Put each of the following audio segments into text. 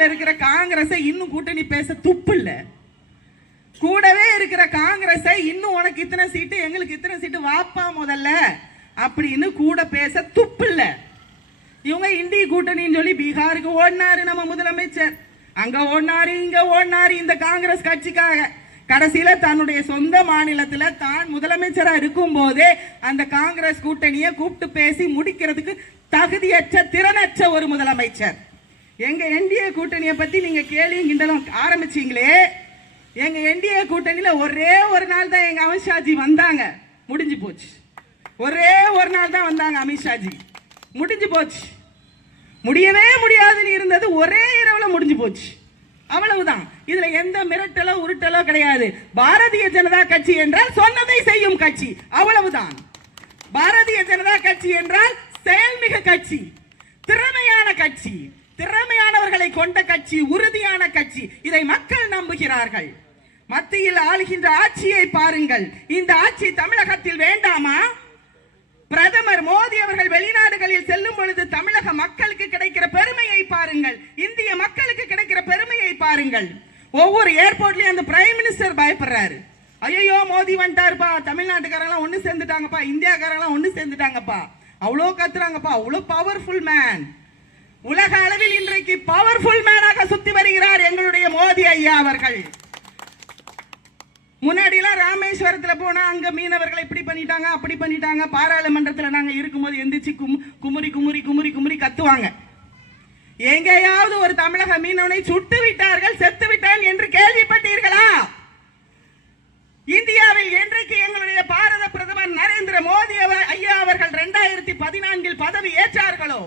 கூட்டணியில் இருக்கிற காங்கிரஸை இன்னும் கூட்டணி பேச துப்பு இல்ல. கூடவே இருக்கிற காங்கிரஸை இன்னும் உனக்கு இத்தனை சீட்டு எங்களுக்கு இத்தனை சீட்டு வாப்பா முதல்ல அப்படின்னு கூட பேச துப்பு இல்ல. இவங்க இந்திய கூட்டணின்னு சொல்லி பீகாருக்கு ஓடினாரு நம்ம முதலமைச்சர், அங்க ஓடினாரு இங்க ஓடினாரு இந்த காங்கிரஸ் கட்சிக்காக. கடைசியில தன்னுடைய சொந்த மாநிலத்துல தான் முதலமைச்சரா இருக்கும் போதே அந்த காங்கிரஸ் கூட்டணியை கூப்பிட்டு பேசி முடிக்கிறதுக்கு தகுதியற்ற திறனற்ற ஒரு முதலமைச்சர். எங்க என்டிஏ கூட்டணியை பத்தி நீங்க கேள்வி கிண்டலும் ஆரம்பிச்சீங்களே, எங்க என்டிஏ கூட்டணியில ஒரே ஒரு நாள் தான் எங்க அமித்ஷாஜி வந்தாங்க, முடிஞ்சு போச்சு. ஒரே ஒரு நாள் தான் வந்தாங்க அமித்ஷாஜி, முடிஞ்சு போச்சு. முடியவே முடியாதுன்னு இருந்தது ஒரே இரவுல முடிஞ்சு போச்சு, அவ்வளவுதான். இதுல எந்த மிரட்டலோ உருட்டலோ கிடையாது. பாரதிய ஜனதா கட்சி என்றால் சொன்னதை செய்யும் கட்சி, அவ்வளவுதான். பாரதிய ஜனதா கட்சி என்றால் செயல்மிகு கட்சி, திறமையான கட்சி, திறமையானவர்களை கொண்ட கட்சி, உறுதியான கட்சி. இதை மக்கள் நம்புகிறார்கள். மத்தியில் ஆளுகின்ற ஆட்சியை பாருங்கள். இந்த ஆட்சி தமிழகத்தில் வேண்டாமா? பிரதமர் மோடி அவர்கள் வெளிநாடுகளில் செல்லும் பொழுது தமிழக மக்களுக்கு கிடைக்கிற பெருமையை பாருங்கள், இந்திய மக்களுக்கு கிடைக்கிற பெருமையை பாருங்கள். ஒவ்வொரு ஏர்போர்ட்லயும் அந்த பிரைம் மினிஸ்டர் பயப்படுறாரு. ஐயோ மோடி வந்துட்டாருப்பா, தமிழ்நாட்டுக்காரங்களாம் ஒண்ணு சேர்ந்துட்டாங்கப்பா, இந்தியாக்காரங்களாம் ஒண்ணு சேர்ந்துட்டாங்கப்பா, அவ்வளோ கத்துறாங்கப்பா, அவ்வளோ பவர்ஃபுல் மேன். உலக அளவில் இன்றைக்கு பவர்ஃபுல் மேனாக சுத்தி வருகிறார் எங்களுடைய மோடி ஐயா அவர்கள். முன்னாடிலாம் ராமேஸ்வரத்துல போனா அங்க மீனவர்களை இப்படி பண்ணிட்டாங்க அப்படி பண்ணிட்டாங்க, பாராளுமன்றத்தில் நாங்க இருக்கும்போது எந்திரிச்சு குமுறி குமுறி குமுறி குமுறி கத்துவாங்க. எங்கேயாவது ஒரு தமிழக மீனவனை சுட்டு விட்டார்கள், செத்து விட்டான் என்று கேள்விப்பட்டீர்களா? இந்தியாவில் என்றைக்கு எங்களுடைய பாரத பிரதமர் நரேந்திர மோடி ஐயா அவர்கள் 2014 பதவி ஏற்றார்களோ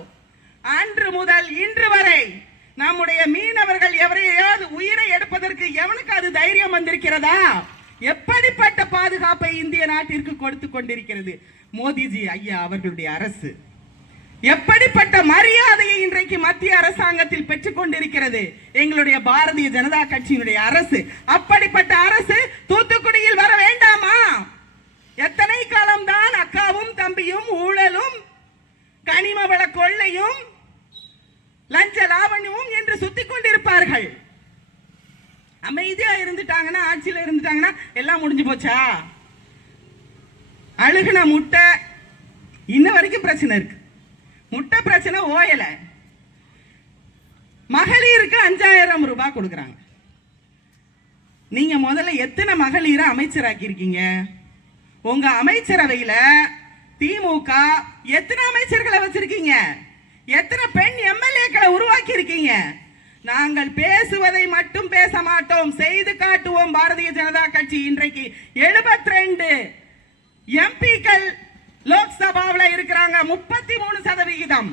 அன்று முதல் இன்று வரை நம்முடைய மீனவர்கள் எவரையாவது உயிரை எடுப்பதற்கு எவனுக்கு அது தைரியம் வந்திருக்கிறதா? எப்படிப்பட்ட பாதுகாப்பை இந்திய நாட்டிற்கு கொடுத்து கொண்டிருக்கிறது மோடிஜி ஐயா அவர்களுடைய அரசு. எப்படிப்பட்ட மரியாதையை இன்றைக்கு மத்திய அரசாங்கத்தில் பெற்றுக் கொண்டிருக்கிறது எங்களுடைய பாரதிய ஜனதா கட்சியினுடைய அரசு. அப்படிப்பட்ட அரசு தூத்துக்குடியில் வர வேண்டாமா? எத்தனை காலம்தான் அக்காவும் தம்பியும் ஊழலும் கனிம வள கொள்ளையும் லஞ்ச லாவண்யமும் என்று சுத்திக் கொண்டிருப்பார்கள்? அமைதியா இருந்துட்டாங்கன்னா, ஆட்சியில இருந்துட்டாங்கன்னா எல்லாம் முடிஞ்சு போச்சா? அழுகுன முட்டை இன்ன வரைக்கும் பிரச்சனை இருக்கு. முட்டை பிரச்சனை ஓயல. மகளிருக்கு 5000 ரூபாய் கொடுக்கறாங்க. நீங்க முதல்ல எத்தனை மகளிரை அமைச்சராக்கி இருக்கீங்க? உங்க அமைச்சரவையில திமுக எத்தனை அமைச்சர்களை வச்சிருக்கீங்க? எத்தனை பெண் எம்எல்ஏக்களை உருவாக்கி இருக்கீங்க? நாங்கள் பேசுவதை மட்டும் பேச மாட்டோம், செய்து காட்டுவோம். பாரதிய ஜனதா கட்சி இன்றைக்கு 72 எம்பிக்கள் லோக்சபாவில் இருக்கிறாங்க, 33%.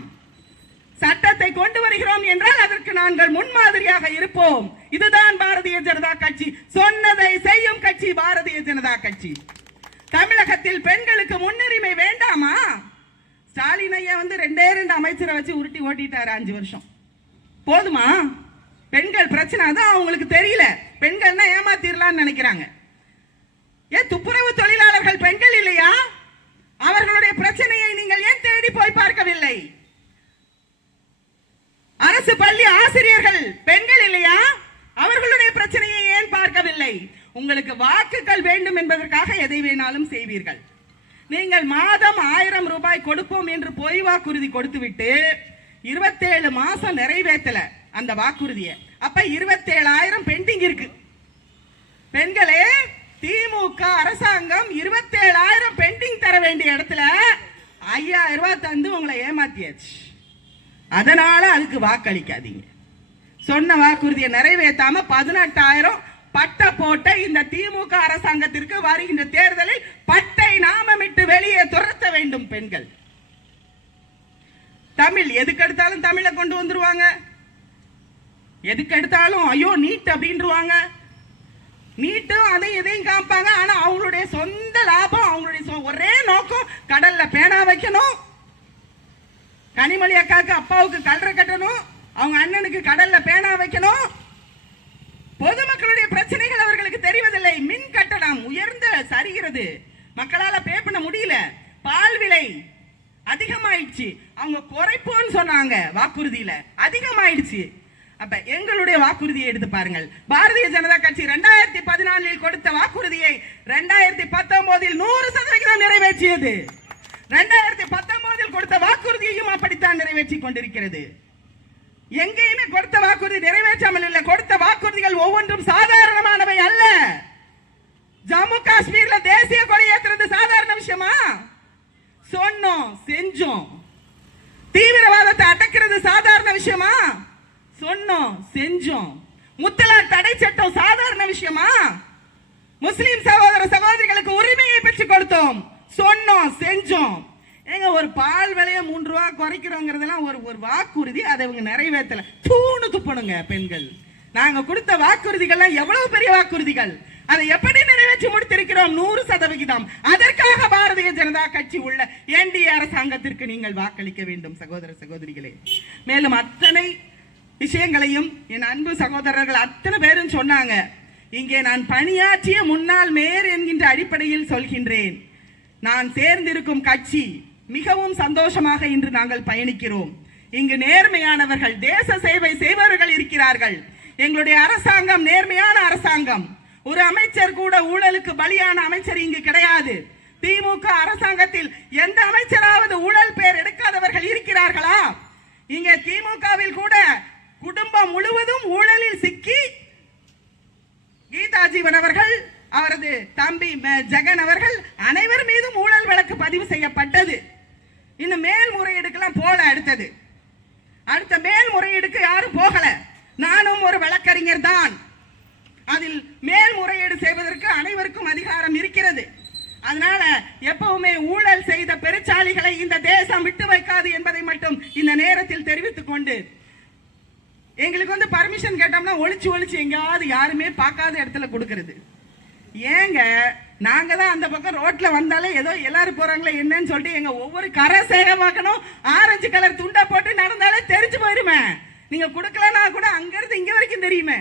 சட்டத்தை கொண்டு வருகிறோம் என்றால் அதற்கு நாங்கள் முன்மாதிரியாக இருப்போம். இதுதான் பாரதிய ஜனதா கட்சி, சொன்னதை செய்யும் கட்சி பாரதிய ஜனதா கட்சி. தமிழகத்தில் பெண்களுக்கு முன்னுரிமை வேண்டாமா? ஸ்டாலின் ஐயா வந்து 2 அமைச்சரை வச்சு உருட்டி ஓட்டிட்டாரு 5 வருஷம். போதுமா? பெண்கள் பிரச்சனை தான் அவங்களுக்கு தெரியல. பெண்கள்னா ஏமாத்திரலாம்னு நினைக்கிறாங்க. ஏன் துப்புரவு தொழிலாளர்கள் பெண்கள் இல்லையா? அவர்களுடைய பிரச்சனையை நீங்கள் ஏன் தேடி போய் பார்க்கவில்லை? அரசு பள்ளி ஆசிரியர்கள் பெண்கள் இல்லையா? அவர்களுடைய பிரச்சனையை ஏன் பார்க்கவில்லை? உங்களுக்கு வாக்குகள் வேண்டும் என்பதற்காக எதை வேணாலும் செய்வீர்கள். நீங்கள் மாதம் 1000 ரூபாய் கொடுப்போம் என்று பொய் வாக்குறுதி கொடுத்துவிட்டு 27 மாசம் நிறைவேற்றல அந்த வாக்குறுதியை. அப்ப 27000 பெண்டிங் இருக்கு. பெண்களே, திமுக அரசாங்கம் 27000 பெண்டிங் தர வேண்டிய இடத்துல 5000 ரூபாய் தந்து உங்களை ஏமாத்தியாச்சு. அதனால அதுக்கு வாக்களிக்காதீங்க. சொன்ன வாக்குறுதியை நிறைவேற்றாம 18000 பட்ட போட்ட இந்த திமுக அரசாங்கத்திற்கு வருகின்ற தேர்தலில் பட்டை நாமமிட்டு வெளியே துரத்த வேண்டும் பெண்கள். தமிழ் எதுக்கு எடுத்தாலும் தமிழை கொண்டு வந்துருவாங்க. எதுக்கு எடுத்தாலும் ஐயோ நீட் அப்படின்றாங்க. நீட்டும் அதை எதையும் காப்பாங்க. ஆனா அவங்களுடைய சொந்த லாபம், அவங்களுடைய ஒரே நோக்கம் கடல்ல பேனா வைக்கணும், கனிமொழி அக்காவுக்கு அப்பாவுக்கு கல்ற கட்டணும், அவங்க அண்ணனுக்கு கடல்ல பேனா வைக்கணும். பொதுமக்களுடைய பிரச்சனைகள் அவர்களுக்கு தெரிவதில்லை. மின் கட்டணம் உயர்ந்த சரிகிறது, மக்களால பே பண்ண முடியல. பால் விலை அதிகமாயிடுச்சு, அவங்க குறைப்போன்னு சொன்னாங்க வாக்குறுதியில, அதிகமாயிடுச்சு. அப்ப எங்களுடைய வாக்குறுதியை எடுத்து பாருங்கள். பாரதிய ஜனதா கட்சி 2014 கொடுத்த வாக்குறுதியை 2019 100% நிறைவேற்றியது. 2019 கொடுத்த வாக்குறுதியையும் அப்படித்தான் நிறைவேற்றி கொண்டிருக்கிறது. எங்கேயுமே கொடுத்த வாக்குறுதி நிறைவேற்றாமல் இல்லை. கொடுத்த வாக்குறுதிகள் ஒவ்வொன்றும் சாதாரணமானவை அல்ல. ஜம்மு காஷ்மீர்ல தேசிய கொடி ஏற்றுறது சாதாரண விஷயமா? சொன்னோம், செஞ்சோம். தீவிரவாதத்தை அடக்கிறது சாதாரண விஷயமா? சொன்னோம், செஞ்சோம். முத்தலாக் தடை சட்டம் சாதாரண விஷயமா? முஸ்லிம் சகோதர சகோதரிகளுக்கு உரிமையை பெற்றுக் கொடுத்தோம், சொன்னோம், செஞ்சோம். ஏங்க ஒரு பால் விலையை 3 ரூபா குறைக்கிறோங்கிறதெல்லாம் ஒரு வாக்குறுதி. அதை அவங்க நிறைவேற்றல. தூணு துப்பணுங்க பெண்கள். நாங்க கொடுத்த வாக்குறுதிகள்லாம் எவ்வளவு பெரிய வாக்குறுதிகள். அதை எப்படி நிறைவேற்றி முடித்திருக்கிறோம்? 100%. அதற்காக பாரதிய ஜனதா கட்சி உள்ள என்டிஏ அரசாங்கத்திற்கு நீங்கள் வாக்களிக்க வேண்டும் சகோதர சகோதரிகளே. மேலும் அத்தனை விஷயங்களையும் என் அன்பு சகோதரர்கள் அத்தனை பேரும் சொன்னாங்க. இங்கே நான் பணியாற்றிய முன்னாள் மேயர் என்கின்ற அடிப்படையில் சொல்கின்றேன். நான் சேர்ந்திருக்கும் கட்சி மிகவும் சந்தோஷமாக இன்று நாங்கள் பயணிக்கிறோம். இங்கு நேர்மையானவர்கள், தேச சேவை செய்பவர்கள் இருக்கிறார்கள். எங்களுடைய அரசாங்கம் நேர்மையான அரசாங்கம். ஒரு அமைச்சர் கூட ஊழலுக்கு பலியான அமைச்சர் இங்கு கிடையாது. திமுக அரசாங்கத்தில் எந்த அமைச்சராவது ஊழல் பேர் எடுக்காதவர்கள் இருக்கிறார்களா? இங்கே திமுகவில் கூட குடும்பம் முழுவதும் ஊழலில் சிக்கி கீதா ஜீவன் அவர்கள், அவரது தம்பி ஜெகன் அவர்கள் அனைவர் மீதும் ஊழல் வழக்கு பதிவு செய்யப்பட்டது. இன்னும் மேல்முறையீடுக்கெல்லாம் போல அடுத்த மேல்முறையீடுக்கு யாரும் போகல. நானும் ஒரு வழக்கறிஞர் தான். அதில் மேல்முறையீடு செய்வதற்கு அனைவருக்கும் அதிகாரம் இருக்கிறது. அதனால எப்பவுமே ஊழல் செய்த பெருச்சாளிகளை இந்த தேசம் விட்டு வைக்காது என்பதை மட்டும் இந்த நேரத்தில் தெரிவித்துக் கொண்டு, எங்களுக்கு பர்மிஷன் கேட்டோம்னா ஒளிச்சு எங்கேயாவது யாருமே பார்க்காத இடத்துல கொடுக்கிறது. ஏங்க நாங்க தான் அந்த பக்கம் ரோட்ல வந்தாலே ஏதோ எல்லாரும் போறாங்களே என்னன்னு சொல்லிட்டு எங்க ஒவ்வொரு கரை சேகமாக்கணும். ஆரஞ்சு கலர் துண்டை போட்டு நடந்தாலே தெரிஞ்சு போயிருமே. நீங்க கொடுக்கலன்னா கூட அங்க இருந்து இங்க வரைக்கும் தெரியுமே.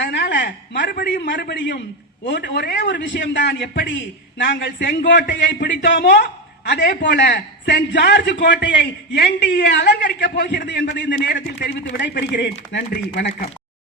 அதனால மறுபடியும் ஒரே ஒரு விஷயம்தான். எப்படி நாங்கள் செங்கோட்டையை பிடித்தோமோ அதே போல சென்ட் ஜார்ஜ் கோட்டையை என்டிஏ அலங்கரிக்க போகிறது என்பதை இந்த நேரத்தில் தெரிவித்து விடைபெறுகிறேன். நன்றி, வணக்கம்.